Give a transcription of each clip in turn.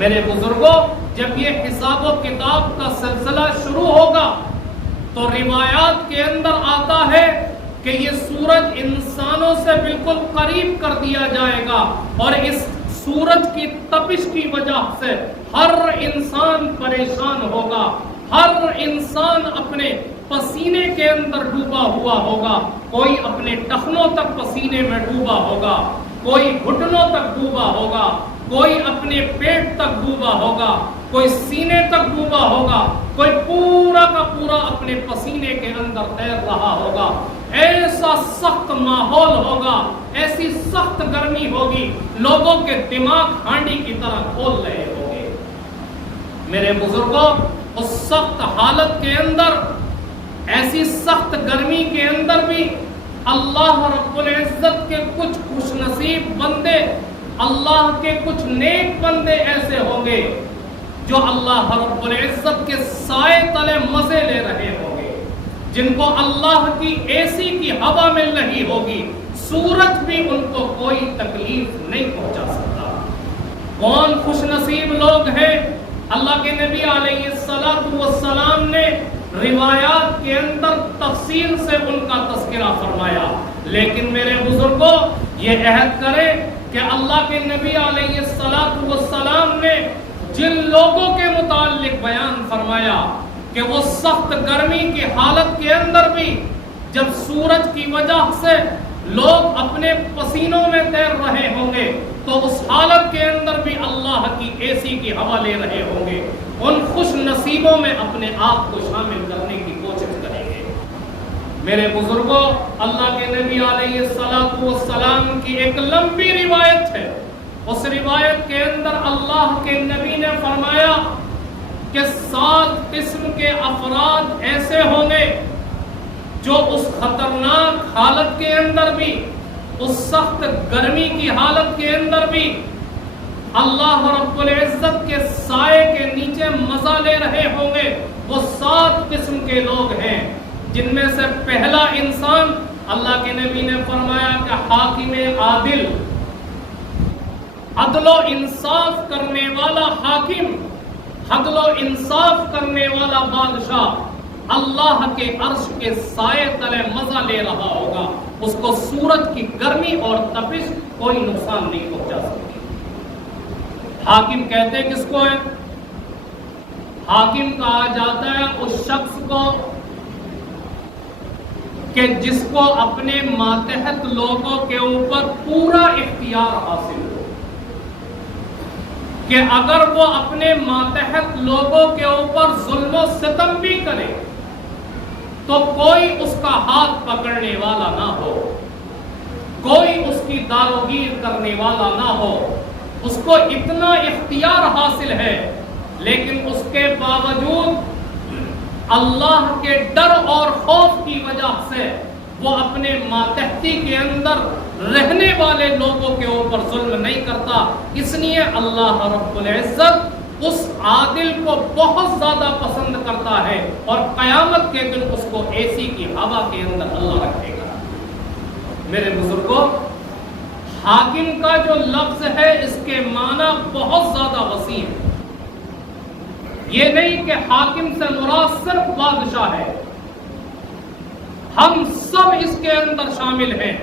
میرے بزرگوں، جب یہ حساب و کتاب کا سلسلہ شروع ہوگا تو روایات کے اندر آتا ہے کہ یہ سورج انسانوں سے بالکل قریب کر دیا جائے گا، اور اس سورج کی تپش کی وجہ سے ہر انسان پریشان ہوگا، ہر انسان اپنے پسینے کے اندر ڈوبا ہوا ہوگا، کوئی اپنے ٹخنوں تک پسینے میں ڈوبا ہوگا، کوئی گھٹنوں تک ڈوبا ہوگا، کوئی اپنے پیٹ تک ڈوبا ہوگا، کوئی سینے تک ڈوبا ہوگا، کوئی پورا کا پورا اپنے پسینے کے اندر تیر رہا ہوگا۔ ایسا سخت ماحول ہوگا، ایسی سخت گرمی ہوگی، لوگوں کے دماغ ہانڈی کی طرح کھول رہے ہوں گے۔ میرے بزرگوں، اس سخت حالت کے اندر، ایسی سخت گرمی کے اندر بھی اللہ رب العزت کے کچھ خوش نصیب بندے، اللہ کے کچھ نیک بندے ایسے ہوں گے جو اللہ رب العزت کے سائے تلے مزے لے رہے ہوں گے، جن کو اللہ کی اے سی کی ہوا مل رہی ہوگی، سورج بھی ان کو کوئی تکلیف نہیں پہنچا سکتا۔ کون خوش نصیب لوگ ہیں؟ اللہ کے نبی علیہ السلام نے روایات کے اندر تفصیل سے ان کا تذکرہ فرمایا، لیکن میرے بزرگوں، یہ عہد کریں کہ اللہ کے نبی علیہ السلام نے جن لوگوں کے متعلق بیان فرمایا کہ وہ سخت گرمی کی حالت کے اندر بھی جب سورج کی وجہ سے لوگ اپنے پسینوں میں تیر رہے ہوں گے تو اس حالت کے اندر بھی اللہ کی اے سی کی ہوا لے رہے ہوں گے، ان خوش نصیبوں میں اپنے آپ کو شامل کرنے کی کوشش کریں گے۔ میرے بزرگوں، اللہ کے نبی علیہ السلام کی ایک لمبی روایت ہے، اس روایت کے اندر اللہ کے نبی نے فرمایا کہ 7 قسم کے افراد ایسے ہوں گے جو اس خطرناک حالت کے اندر بھی، اس سخت گرمی کی حالت کے اندر بھی اللہ رب العزت کے سائے کے نیچے مزہ لے رہے ہوں گے۔ وہ 7 قسم کے لوگ ہیں، جن میں سے پہلا انسان، اللہ کے نبی نے فرمایا کہ حاکم عادل، عدل و انصاف کرنے والا حاکم، عدل و انصاف کرنے والا بادشاہ اللہ کے عرش کے سائے تلے مزہ لے رہا ہوگا، اس کو سورج کی گرمی اور تپش کوئی نقصان نہیں پہنچا سکتی۔ حاکم کہتے کس کو ہے؟ حاکم کہا جاتا ہے اس شخص کو کہ جس کو اپنے ماتحت لوگوں کے اوپر پورا اختیار حاصل ہو، کہ اگر وہ اپنے ماتحت لوگوں کے اوپر ظلم و ستم بھی کرے تو کوئی اس کا ہاتھ پکڑنے والا نہ ہو، کوئی اس کی داروگیر کرنے والا نہ ہو، اس کو اتنا اختیار حاصل ہے، لیکن اس کے باوجود اللہ کے ڈر اور خوف کی وجہ سے وہ اپنے ماتحتی کے اندر رہنے والے لوگوں کے اوپر ظلم نہیں کرتا۔ اس لیے اللہ رب العزت اس عادل کو بہت زیادہ پسند کرتا ہے، اور قیامت کے دن اس کو اے سی کی ہوا کے اندر اللہ رکھے گا۔ میرے بزرگوں، حاکم کا جو لفظ ہے اس کے معنی بہت زیادہ وسیع ہے۔ یہ نہیں کہ حاکم سے مراد صرف بادشاہ ہے، ہم سب اس کے اندر شامل ہیں۔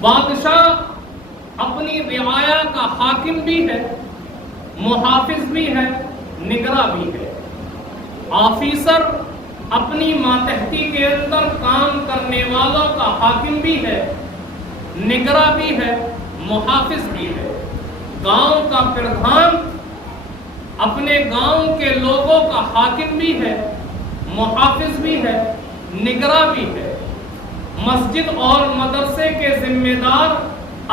بادشاہ اپنی رعایا کا حاکم بھی ہے، محافظ بھی ہے، نگراں بھی ہے۔ آفیسر اپنی ماتحتی کے اندر کام کرنے والوں کا حاکم بھی ہے، نگراں بھی ہے، محافظ بھی ہے۔ گاؤں کا پردھان اپنے گاؤں کے لوگوں کا حاکم بھی ہے، محافظ بھی ہے، نگراں بھی ہے۔ مسجد اور مدرسے کے ذمہ دار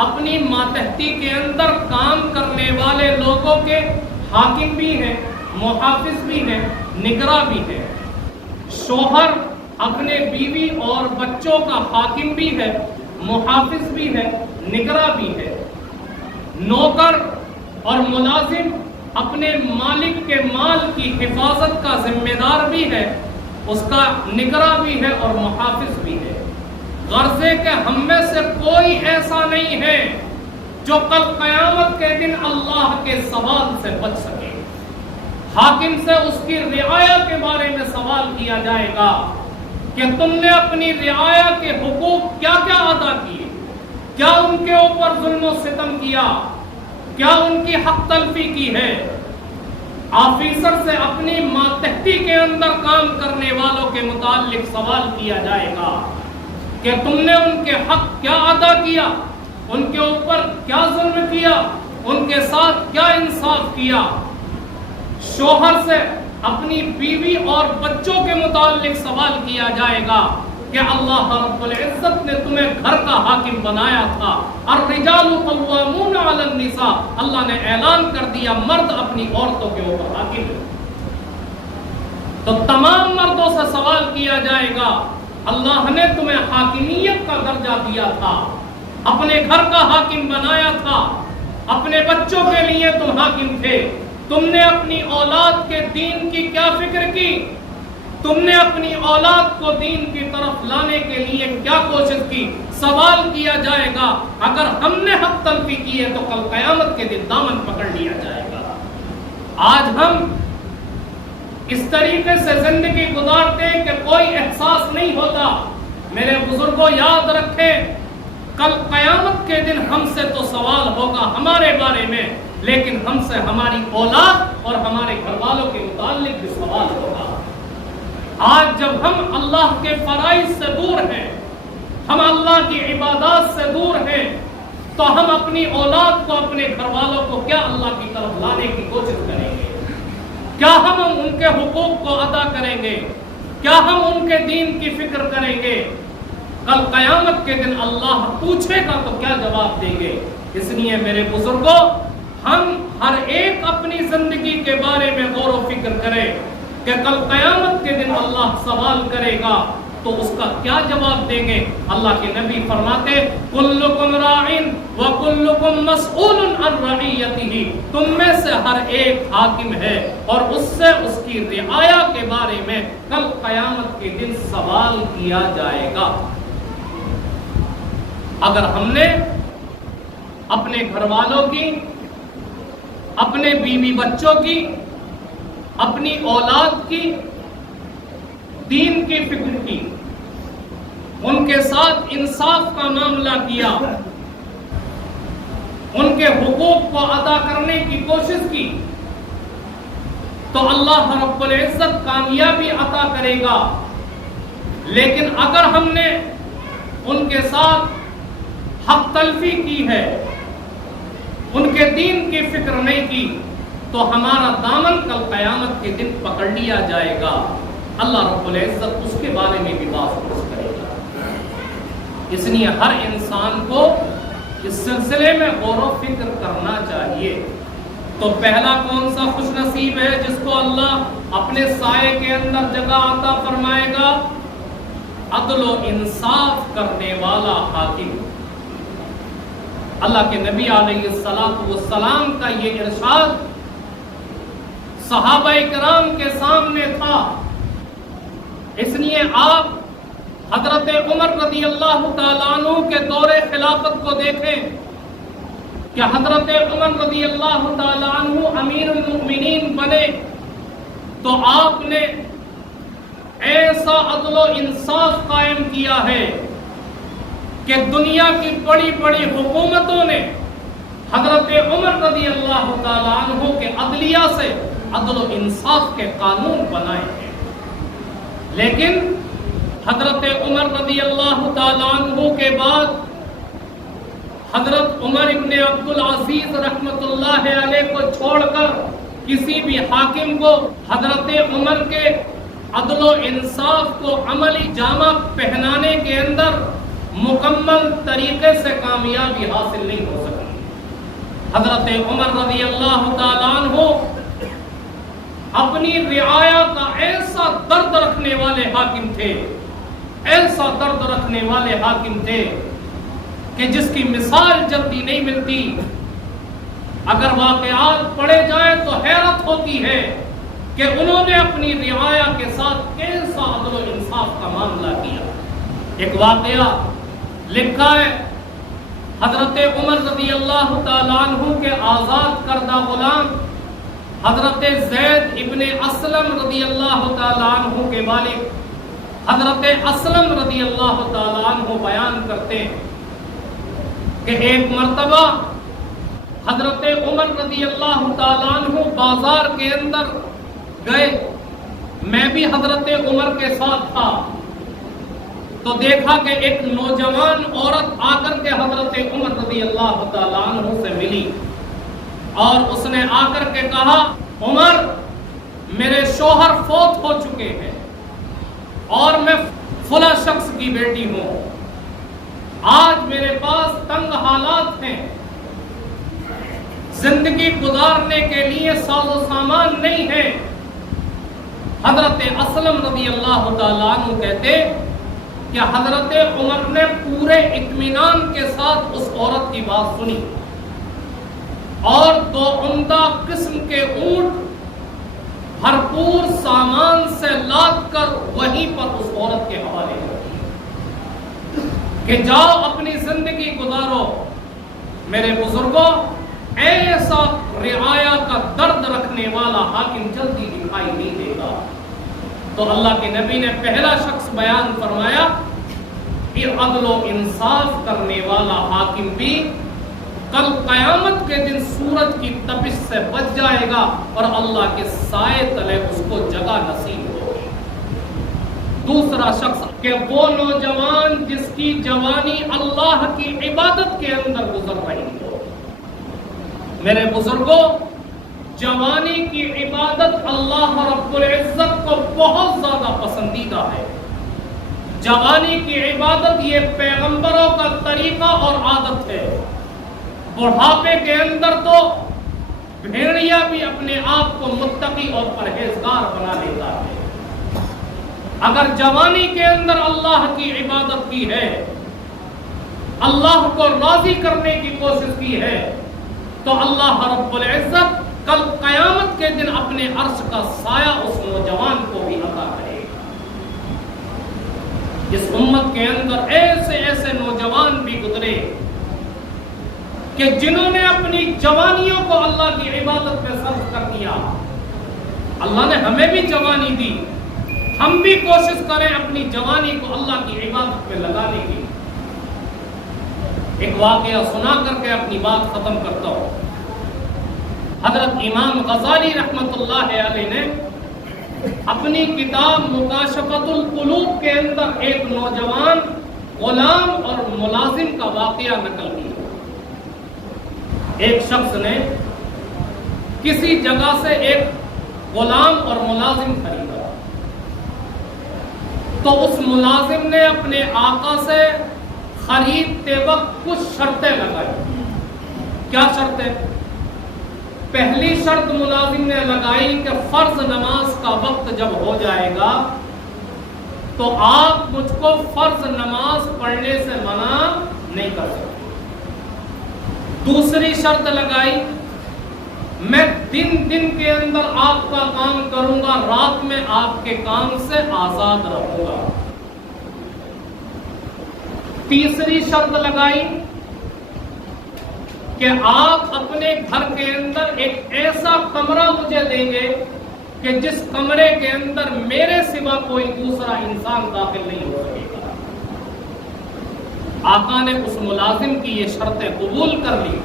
اپنی ماتحتی کے اندر کام کرنے والے لوگوں کے حاکم بھی ہیں، محافظ بھی ہیں، نگراں بھی ہیں۔ شوہر اپنے بیوی اور بچوں کا حاکم بھی ہے، محافظ بھی ہے، نگراں بھی ہے۔ نوکر اور ملازم اپنے مالک کے مال کی حفاظت کا ذمہ دار بھی ہے، اس کا نگراں بھی ہے اور محافظ بھی ہے۔ غرض ہے کہ ہم میں سے کوئی ایسا نہیں ہے جو کل قیامت کے دن اللہ کے سوال سے بچ سکے۔ حاکم سے اس کی رعایا کے بارے میں سوال کیا جائے گا کہ تم نے اپنی رعایا کے حقوق کیا کیا ادا کیے، کیا ان کے اوپر ظلم و ستم کیا، کیا ان کی حق تلفی کی ہے۔ آفیسر سے اپنی ماتحتی کے اندر کام کرنے والوں کے متعلق سوال کیا جائے گا کہ تم نے ان کے حق کیا ادا کیا، ان کے اوپر کیا ظلم کیا، ان کے ساتھ کیا انصاف کیا۔ شوہر سے اپنی بیوی اور بچوں کے متعلق سوال کیا جائے گا کہ اللہ رب العزت نے تمہیں گھر کا حاکم بنایا تھا، الرجال قوامون علی النساء، اللہ نے اعلان کر دیا مرد اپنی عورتوں کے اوپر حاکم ہے۔ تو تمام مردوں سے سوال کیا جائے گا اللہ نے تمہیں حاکمیت کا درجہ دیا تھا، اپنے گھر کا حاکم بنایا تھا، اپنے بچوں کے لیے تم حاکم تھے، تم نے اپنی اولاد کے دین کی کیا فکر کی، تم نے اپنی اولاد کو دین کی طرف لانے کے لیے کیا کوشش کی۔ سوال کیا جائے گا، اگر ہم نے حق تلفی کی ہے تو کل قیامت کے دن دامن پکڑ لیا جائے گا۔ آج ہم اس طریقے سے زندگی گزارتے ہیں کہ کوئی احساس نہیں ہوتا۔ میرے بزرگوں یاد رکھیں، کل قیامت کے دن ہم سے تو سوال ہوگا ہمارے بارے میں، لیکن ہم سے ہماری اولاد اور ہمارے گھر والوں کے متعلق بھی سوال ہوگا۔ آج جب ہم اللہ کے فرائض سے دور ہیں، ہم اللہ کی عبادات سے دور ہیں، تو ہم اپنی اولاد کو، اپنے گھر والوں کو کیا اللہ کی طرف لانے کی کوشش کریں گے؟ کیا ہم ان کے حقوق کو ادا کریں گے؟ کیا ہم ان کے دین کی فکر کریں گے؟ کل قیامت کے دن اللہ پوچھے گا تو کیا جواب دیں گے؟ اس لیے میرے بزرگوں، ہم ہر ایک اپنی زندگی کے بارے میں غور و فکر کریں کہ کل قیامت کے دن اللہ سوال کرے گا تو اس کا کیا جواب دیں گے۔ اللہ کے نبی فرماتے کلکم راعٍ وکلکم مسئول عن رعیتہ، تم میں سے ہر ایک حاکم ہے اور اس سے اس کی رعایا کے بارے میں کل قیامت کے دن سوال کیا جائے گا۔ اگر ہم نے اپنے گھر والوں کی، اپنے بیوی بچوں کی، اپنی اولاد کی دین کی فکر کی، ان کے ساتھ انصاف کا معاملہ کیا، ان کے حقوق کو ادا کرنے کی کوشش کی، تو اللہ رب العزت کامیابی عطا کرے گا۔ لیکن اگر ہم نے ان کے ساتھ حق تلفی کی ہے، ان کے دین کی فکر نہیں کی، تو ہمارا دامن کل قیامت کے دن پکڑ لیا جائے گا۔ اللہ رب العزت اس کے بارے میں بھی بات کرے گا۔ اس لیے ہر انسان کو اس سلسلے میں غور و فکر کرنا چاہیے۔ تو پہلا کون سا خوش نصیب ہے جس کو اللہ اپنے سائے کے اندر جگہ عطا فرمائے گا؟ عدل و انصاف کرنے والا حاکم۔ اللہ کے نبی علیہ السلام کا یہ ارشاد صحابہ کرام کے سامنے تھا، اس لیے آپ حضرت عمر رضی اللہ تعالیٰ عنہ کے دور خلافت کو دیکھیں کہ حضرت عمر رضی اللہ تعالیٰ عنہ امیر المؤمنین بنے تو آپ نے ایسا عدل و انصاف قائم کیا ہے کہ دنیا کی بڑی بڑی حکومتوں نے حضرت عمر رضی اللہ تعالیٰ عنہ کے عدلیہ سے عدل و انصاف کے قانون بنائے ہیں، لیکن حضرت عمر رضی اللہ تعالیٰ عنہ کے بعد حضرت عمر ابن عبدالعزیز رحمت اللہ علیہ کو چھوڑ کر کسی بھی حاکم کو حضرت عمر کے عدل و انصاف کو عملی جامہ پہنانے کے اندر مکمل طریقے سے کامیابی حاصل نہیں ہو سکی۔ حضرت عمر رضی اللہ تعالیٰ عنہ اپنی رعایا کا ایسا درد رکھنے والے حاکم تھے، ایسا درد رکھنے والے حاکم تھے کہ جس کی مثال جلدی نہیں ملتی۔ اگر واقعات پڑھے جائیں تو حیرت ہوتی ہے کہ انہوں نے اپنی رعایا کے ساتھ کیسا عدل و انصاف کا معاملہ کیا۔ ایک واقعہ لکھا ہے حضرت عمر رضی اللہ تعالیٰ عنہ کے آزاد کردہ غلام حضرت زید ابن اسلم رضی اللہ تعالیٰ عنہ کے والد حضرت اسلم رضی اللہ تعالیٰ عنہ بیان کرتے ہیں کہ ایک مرتبہ حضرت عمر رضی اللہ تعالیٰ عنہ بازار کے اندر گئے، میں بھی حضرت عمر کے ساتھ تھا، تو دیکھا کہ ایک نوجوان عورت آ کر کے حضرت عمر رضی اللہ تعالیٰ عنہ سے ملی اور اس نے آ کر کے کہا، عمر میرے شوہر فوت ہو چکے ہیں اور میں فلاں شخص کی بیٹی ہوں، آج میرے پاس تنگ حالات ہیں، زندگی گزارنے کے لیے ساز و سامان نہیں ہے۔ حضرت اسلم رضی اللہ تعالیٰ عنہ کہتے کہ حضرت عمر نے پورے اطمینان کے ساتھ اس عورت کی بات سنی اور 2 عمدہ قسم کے اونٹ بھرپور سامان سے لاد کر وہیں پر اس عورت کے حوالے کر دیے کہ جاؤ اپنی زندگی گزارو۔ میرے بزرگوں، ایسا رعایا کا درد رکھنے والا حاکم جلدی دکھائی نہیں دے گا۔ تو اللہ کے نبی نے پہلا شخص بیان فرمایا کہ عدل و انصاف کرنے والا حاکم بھی کل قیامت کے دن سورج کی تپش سے بچ جائے گا اور اللہ کے سائے تلے اس کو جگہ نصیب ہوگی۔ دوسرا شخص کہ وہ نوجوان جس کی جوانی اللہ کی عبادت کے اندر گزر رہی ہو۔ میرے بزرگوں، جوانی کی عبادت اللہ رب العزت کو بہت زیادہ پسندیدہ ہے۔ جوانی کی عبادت یہ پیغمبروں کا طریقہ اور عادت ہے۔ بڑھاپے کے اندر تو بھیڑیا بھی اپنے آپ کو متقی اور پرہیزگار بنا لیتا ہے۔ اگر جوانی کے اندر اللہ کی عبادت کی ہے، اللہ کو راضی کرنے کی کوشش کی ہے، تو اللہ رب العزت کل قیامت کے دن اپنے عرش کا سایہ اس نوجوان کو بھی عطا کرے گا۔ اس امت کے اندر ایسے ایسے نوجوان بھی گزرے کہ جنہوں نے اپنی جوانیوں کو اللہ کی عبادت میں صرف کر دیا۔ اللہ نے ہمیں بھی جوانی دی، ہم بھی کوشش کریں اپنی جوانی کو اللہ کی عبادت میں لگانے کی۔ ایک واقعہ سنا کر کے اپنی بات ختم کرتا ہوں۔ حضرت امام غزالی رحمت اللہ علیہ نے اپنی کتاب مکاشفۃ القلوب کے اندر ایک نوجوان غلام اور ملازم کا واقعہ نقل کیا۔ ایک شخص نے کسی جگہ سے ایک غلام اور ملازم خریدا، تو اس ملازم نے اپنے آقا سے خریدتے وقت کچھ شرطیں لگائی۔ کیا شرطیں؟ پہلی شرط ملازم نے لگائی کہ فرض نماز کا وقت جب ہو جائے گا تو آپ مجھ کو فرض نماز پڑھنے سے منع نہیں کر سکتے۔ دوسری شرط لگائی، میں دن کے اندر آپ کا کام کروں گا، رات میں آپ کے کام سے آزاد رہوں گا۔ تیسری شرط لگائی کہ آپ اپنے گھر کے اندر ایک ایسا کمرہ مجھے دیں گے کہ جس کمرے کے اندر میرے سوا کوئی دوسرا انسان داخل نہیں ہو سکے گا۔ آقا نے اس ملازم کی یہ شرطیں قبول کر لی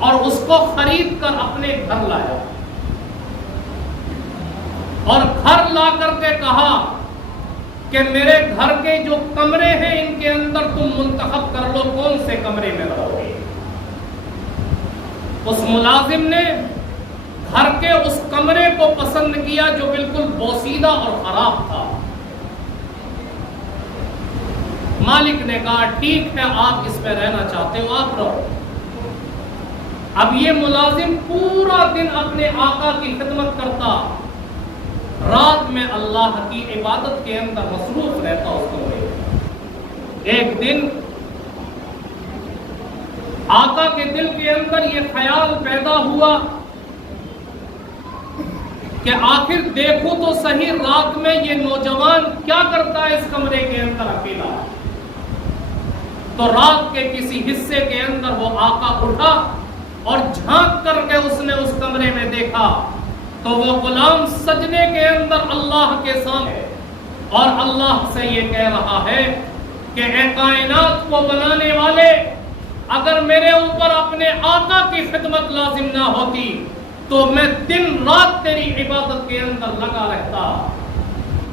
اور اس کو خرید کر اپنے گھر لایا اور گھر لا کر کے کہا کہ میرے گھر کے جو کمرے ہیں ان کے اندر تم منتخب کر لو کون سے کمرے میں رہو گے۔ اس ملازم نے گھر کے اس کمرے کو پسند کیا جو بالکل بوسیدہ اور خراب تھا۔ مالک نے کہا ٹھیک ہے، آپ اس میں رہنا چاہتے ہو آپ رہو۔ اب یہ ملازم پورا دن اپنے آقا کی خدمت کرتا، رات میں اللہ کی عبادت کے اندر مصروف رہتا اس کمرے میں۔ ایک دن آقا کے دل کے اندر یہ خیال پیدا ہوا کہ آخر دیکھوں تو صحیح رات میں یہ نوجوان کیا کرتا ہے اس کمرے کے اندر اکیلا۔ تو رات کے کسی حصے کے اندر وہ آقا اٹھا اور جھانک کر کے اس نے اس کمرے میں دیکھا تو وہ غلام سجدے کے اندر اللہ کے سامنے اور اللہ سے یہ کہہ رہا ہے کہ اے کائنات کو بنانے والے، اگر میرے اوپر اپنے آقا کی خدمت لازم نہ ہوتی تو میں دن رات تیری عبادت کے اندر لگا رہتا۔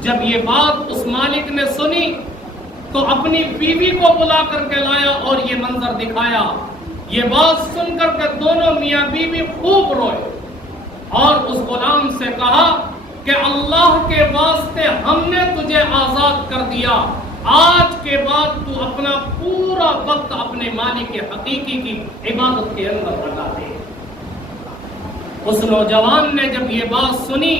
جب یہ بات اس مالک نے سنی تو اپنی بیوی کو بلا کر کے لایا اور یہ منظر دکھایا۔ یہ بات سن کر کے دونوں میاں بیوی خوب روئے اور اس غلام سے کہا کہ اللہ کے واسطے ہم نے تجھے آزاد کر دیا، آج کے بعد تو اپنا پورا وقت اپنے مالک حقیقی کی عبادت کے اندر لگا دے۔ اس نوجوان نے جب یہ بات سنی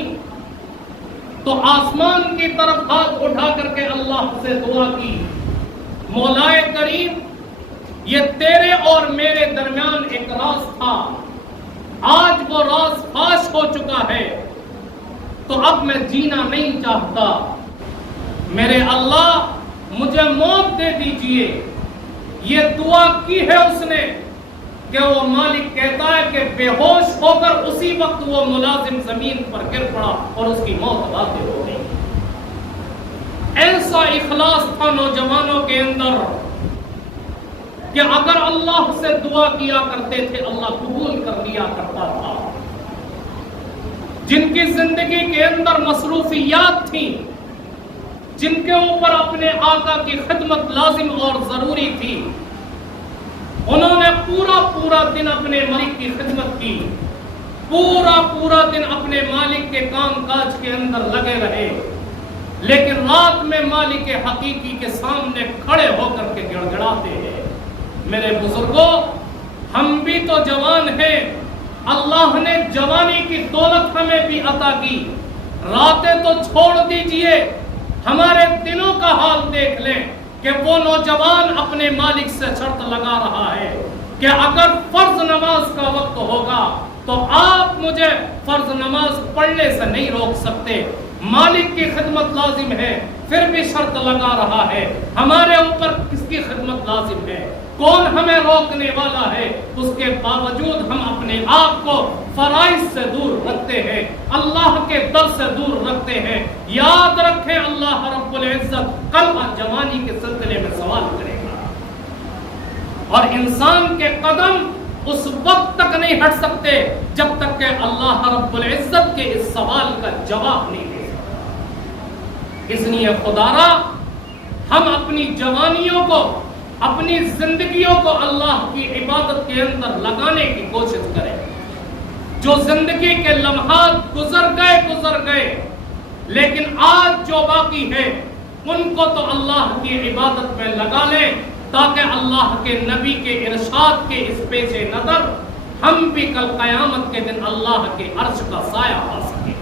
تو آسمان کی طرف ہاتھ اٹھا کر کے اللہ سے دعا کی، مولا کریم، یہ تیرے اور میرے درمیان ایک راز تھا، آج وہ راز فاش ہو چکا ہے، تو اب میں جینا نہیں چاہتا، میرے اللہ مجھے موت دے دیجئے۔ یہ دعا کی ہے اس نے کہ وہ مالک کہتا ہے کہ بے ہوش ہو کر اسی وقت وہ ملازم زمین پر گر پڑا اور اس کی موت واقع ہو گئی۔ ایسا اخلاص تھا نوجوانوں کے اندر کہ اگر اللہ سے دعا کیا کرتے تھے اللہ قبول کر لیا کرتا تھا۔ جن کی زندگی کے اندر مصروفیات تھیں، جن کے اوپر اپنے آقا کی خدمت لازم اور ضروری تھی، انہوں نے پورا دن اپنے مالک کی خدمت کی، پورا دن اپنے مالک کے کام کاج کے اندر لگے رہے، لیکن رات میں مالک حقیقی کے سامنے کھڑے ہو کر کے گڑ گڑاتے ہیں۔ میرے بزرگوں، ہم بھی تو جوان ہیں، اللہ نے جوانی کی دولت ہمیں بھی عطا کی، راتیں تو چھوڑ دیجئے، ہمارے دلوں کا حال دیکھ لیں کہ وہ نوجوان اپنے مالک سے شرط لگا رہا ہے کہ اگر فرض نماز کا وقت ہوگا تو آپ مجھے فرض نماز پڑھنے سے نہیں روک سکتے، مالک کی خدمت لازم ہے، پھر بھی شرط لگا رہا ہے، ہمارے اوپر کس کی خدمت لازم ہے، کون ہمیں روکنے والا ہے، اس کے باوجود ہم اپنے آپ کو فرائض سے دور رکھتے ہیں، اللہ کے در سے دور رکھتے ہیں۔ یاد رکھیں اللہ رب العزت کل جوانی کے سلسلے میں سوال کرے گا، اور انسان کے قدم اس وقت تک نہیں ہٹ سکتے جب تک کہ اللہ رب العزت کے اس سوال کا جواب نہیں دے سکتا۔ اس لیے خدارا ہم اپنی جوانیوں کو، اپنی زندگیوں کو اللہ کی عبادت کے اندر لگانے کی کوشش کریں۔ جو زندگی کے لمحات گزر گئے، لیکن آج جو باقی ہے ان کو تو اللہ کی عبادت میں لگا لیں تاکہ اللہ کے نبی کے ارشاد کے اس پیش نظر ہم بھی کل قیامت کے دن اللہ کے عرش کا سایہ پا سکیں۔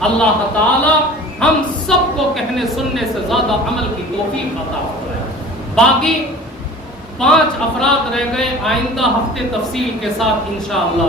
اللہ تعالی ہم سب کو کہنے سننے سے زیادہ عمل کی توفیق عطا فرمائے۔ باقی 5 افراد رہ گئے، آئندہ ہفتے تفصیل کے ساتھ انشاءاللہ